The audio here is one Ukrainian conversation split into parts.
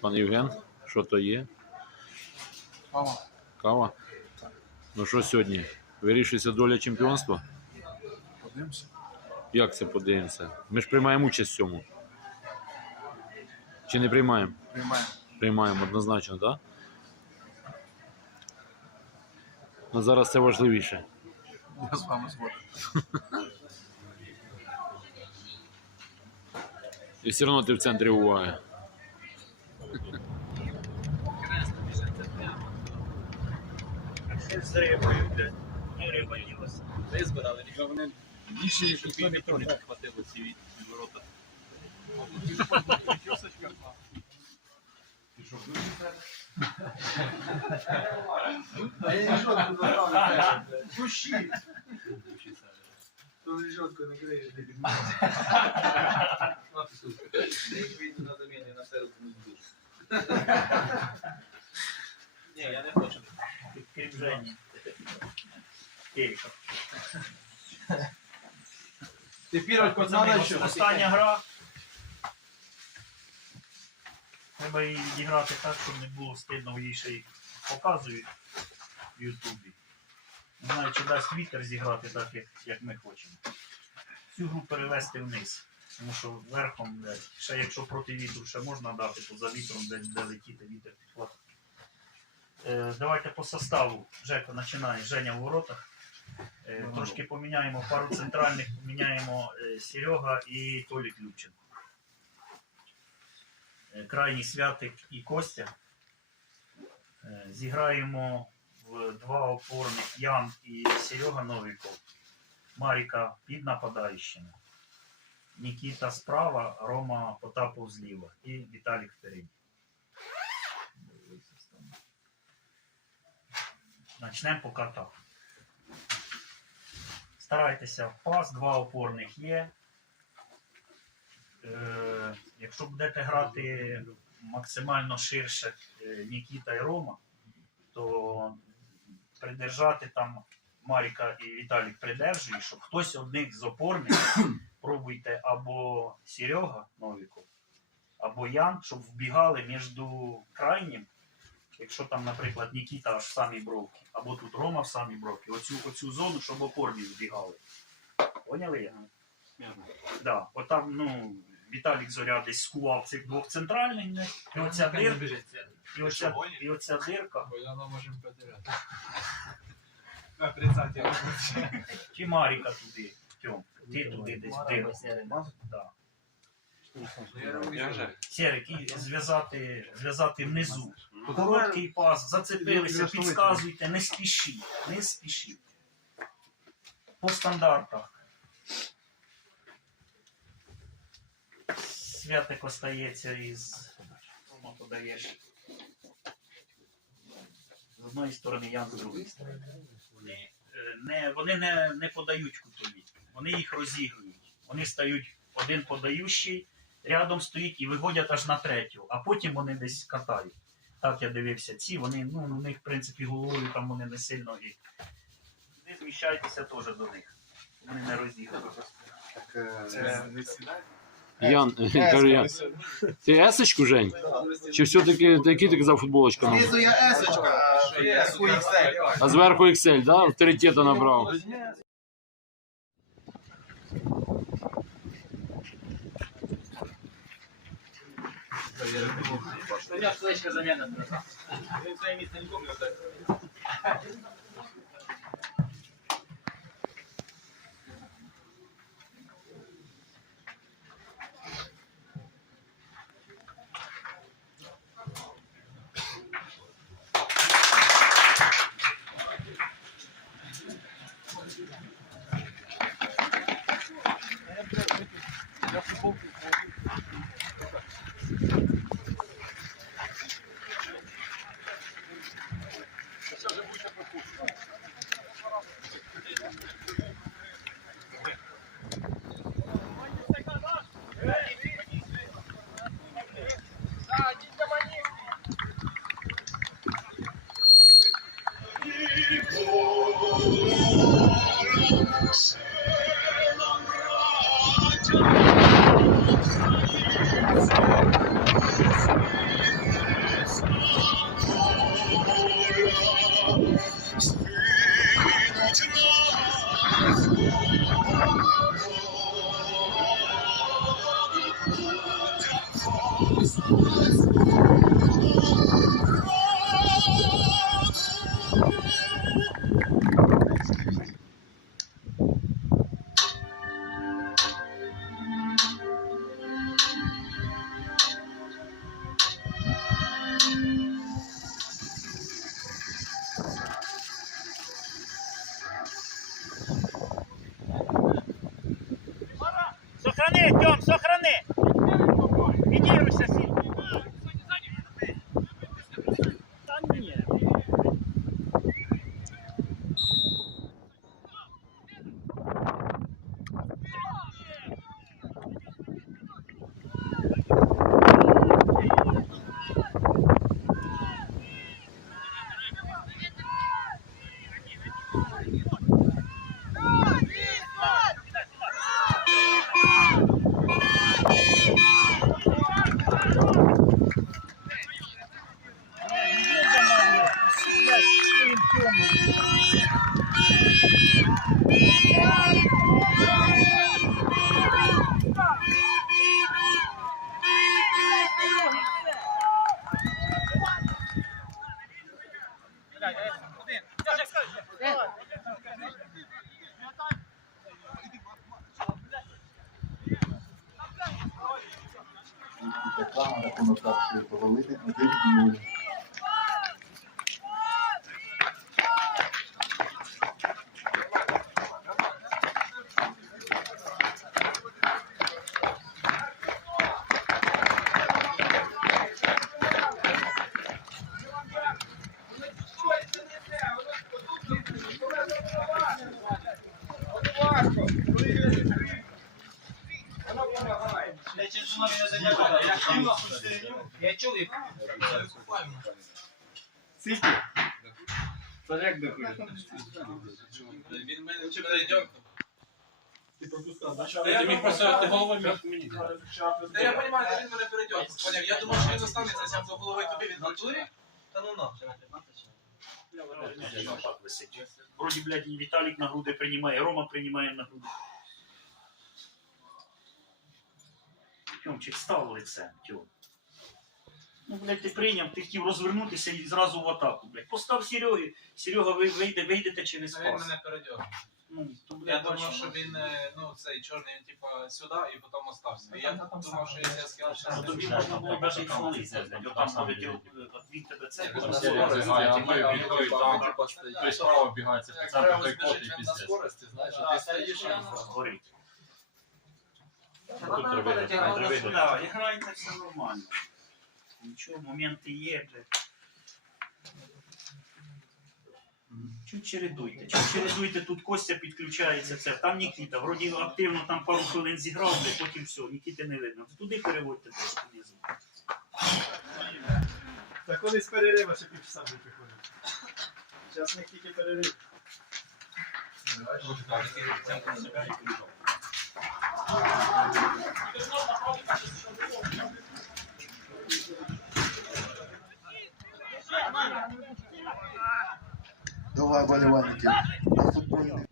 Пан Євген, що то є? Мама, Кава? Ну що сьогодні? Вирішується доля чемпіонства? подивимося. Як це подивимося? Ми ж приймаємо участь в цьому. Чи не приймаємо? Приймаємо. Приймаємо однозначно, так? Да? Ну зараз це важливіше. Я з вами згоден. І все одно ти в центрі уваги. Зрибою, блядь. І риба їлася. Збирали, якщо вони Більше їх ніхто не не хватило ці від ворота. А я решетку заставлю. Пущи. То решетку накриєш. Як вийду на заміну на сервіс не здуш. Ні, я не хочу. Крім Жені. Кілька. Тепер Пацани, остання гра. Треба її відіграти так, щоб не було стидно, її ще й показують в Ютубі. Не знаю, чи дасть вітер зіграти так, як, як ми хочемо. Цю гру перевести вниз. Тому що верхом, блядь, ще якщо проти вітру ще можна дати, то за вітром де, де летіти, вітер підхватить. Е, давайте по составу. Жека починає. Женя в воротах. Е, трошки поміняємо пару центральних, поміняємо е, Серега і Толік Любченко. Е, крайній святик і Костя. Зіграємо в два опорних Ян і Серега Новіков. Маріка під нападаючими. Нікіта справа, Рома Потапов зліва і Віталік впереді. Начнемо по картах. Старайтеся в пас, два опорних є. Е, якщо будете грати максимально ширше е, Нікіта і Рома, то придержати там Маріка і Віталік придержує, щоб хтось одних з опорних пробуйте або Серега Новіков, або Ян, щоб вбігали між крайнім Якщо там, наприклад, Нікіта аж в самій бровки, або тут Рома в самій бровки, оцю, оцю зону, щоб опорні збігали. Поняли? Да. От там, ну, Віталік Зоря десь скував цих двох центральних, і оця дирка, і оця, і оця дирка, Бо я нам можемо потеряти. На 30 чи Маріка туди, Тьом, ти туди десь в дирку. Да. Я. Серик, і зв'язати, зв'язати внизу. Короткий пас, зацепилися, підказуйте, не спішіть, не спішіть. По стандартах. Святик остається із. Рома подаєш. З одної сторони, Ян з другої сторони. Вони, е, не, вони не, не подають кутові, вони їх розігрують. Вони стають один подаючий, рядом стоїть і виводять аж на третю, а потім вони десь катають. Так я дивився. Ці вони, ну, у них, в принципі, головою там вони не сильно і. Не зміщайтеся теж до них. Вони не розігрують. Це не сідай. Ян, кажу я. Ти есочку, Жень? Чи все-таки який ти казав футболочка? нам? Знизу я есочка, а зверху XL. А зверху Excel, да? Авторитета набрав. Я флешка заміна. Він своє місце нікому не Thanks. Сохрани, Тьом, сохрани! Відігруйся, Першої половини 1-0. Чув їх. Це да? Я міг просто головою. Та я розумію, що він мене перейдет. Поняв, я думав, що тобі від натурі. Та ну на. Так висить. Вроді, блядь, і Віталік на груди приймає, Рома приймає на груди. Тьомчик, став лицем, Тьом. Ну, блядь, ти прийняв, ти хотів розвернутися і зразу в атаку, блядь. Постав Сереги. Серега, ви вийде, вийдете через Та він мене перейдет. Ну, то, блядь, Я думав, що він, е, ну, цей чорний, він, типа, сюди і потім остався. І Я думав, що якщо я скину Ну, тобі можна було навіть і хвалитися, блядь. Отам полетів, від тебе це, Ні, ну, це. скорость, а ми там, там, типа, то есть справа бігає, це Як центр Реус той кот і він на піздець. скорості, знаєш, а ти стоїш ще і Горить. Тут треба Так, треба грається все нормально. Нічого, моменти є, блядь. Чуть чередуйте, чуть чередуйте, тут Костя підключається це. Там Нікіта, вроді активно там пару хвилин зіграв, блядь, потім все, Нікіти не видно. Туди переводьте трошки внизу. Так вони з перерива ще півчаса вже приходять. Зараз них тільки перерив. Давай, Don't worry about aqui. one again. That's the point.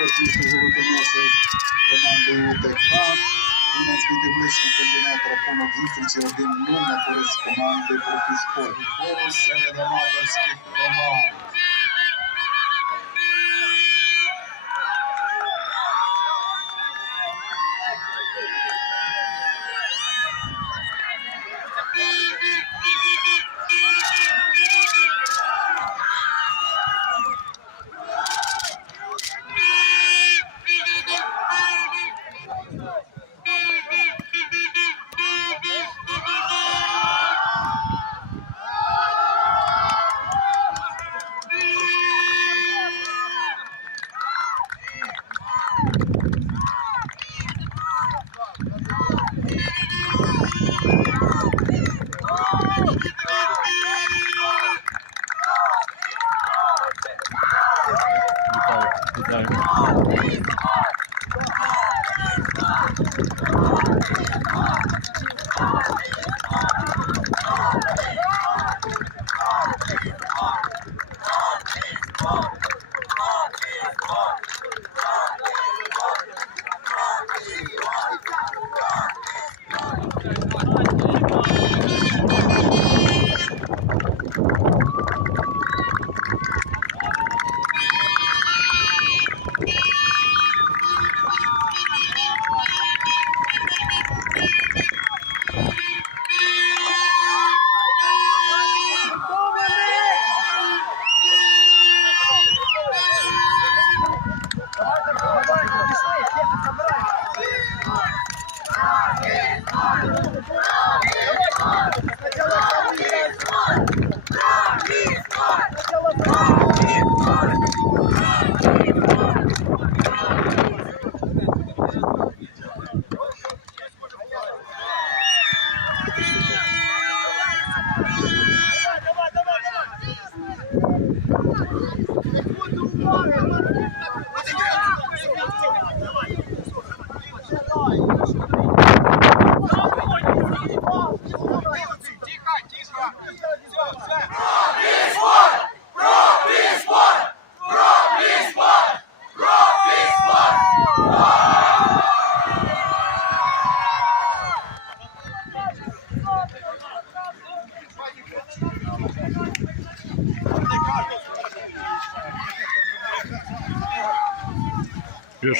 Клуб «Профіспорт» команду Золотоносив У нас буде тепличний комбінат рахунок зустрічі 1-0 на користь команди «Профіспорт». Бонус серед аматорських команд. Ah!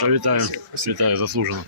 Леша, вітаю. Вітаю, заслужено.